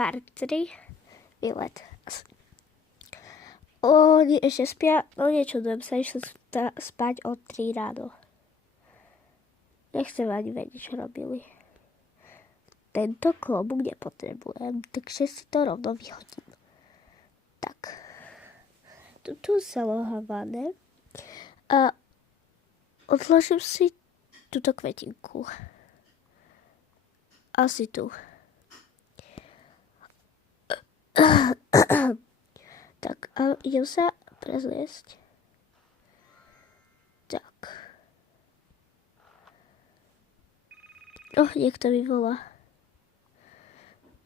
pár 3 výlet. Oni ešte spia, no nečudujem sa, išli spať o 3 ráno. Nechcem ani vedieť, čo robili. Tento klobúk nepotrebujem, takže si to rovno vyhodím. Tak. Tu zalohávané. A odložím si túto kvetinku. Asi tu. Tak, a idem sa prezliesť. Tak. Niekto mi volá.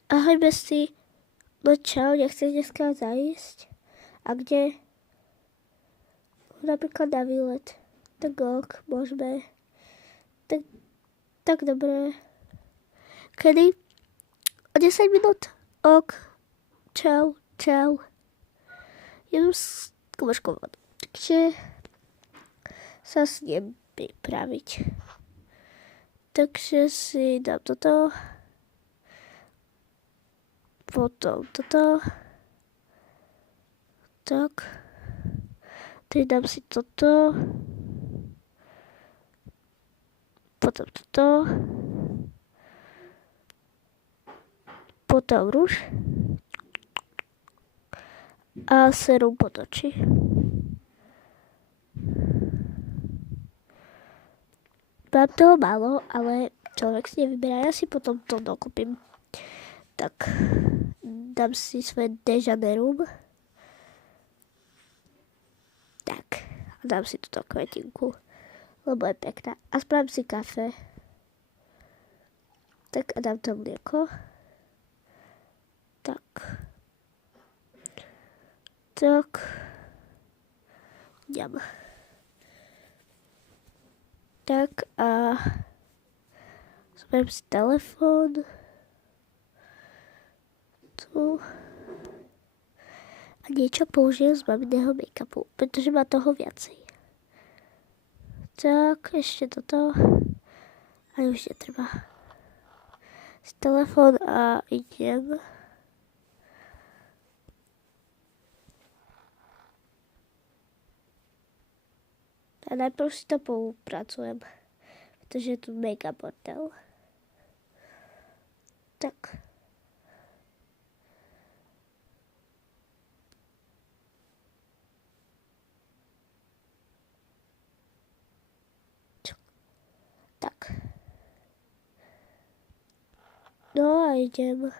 Ahoj, bestie. No čau, nechceš dneska zaísť? A kde? Napríklad na výlet. Tak ok, môžeme. Tak dobre. Kedy? O 10 minút? Ok. Čau. Idem s kúmačkou vodu. Takže sa s ním pripraviť. Takže si dám toto. Potom toto. Tak. Dám si toto. Potom toto. Potom rúž. A serum pod oči. Mám toho málo, ale človek si nevyberá. Ja si potom to dokúpim. Tak, dám si svoje dežanerum. Tak, a dám si túto kvetinku, lebo je pekná. A spravím si kafe. Tak a dám to mlieko. Tak. Ďam. Tak a spravím si telefón. Tu. A niečo použijem z maminého make-upu, pretože má toho viacej. Tak, ešte toto. A už netreba. Si telefón a idem. A najprv si to poupracujem, pretože je tu mega bordel. Tak. Tak. No a idem.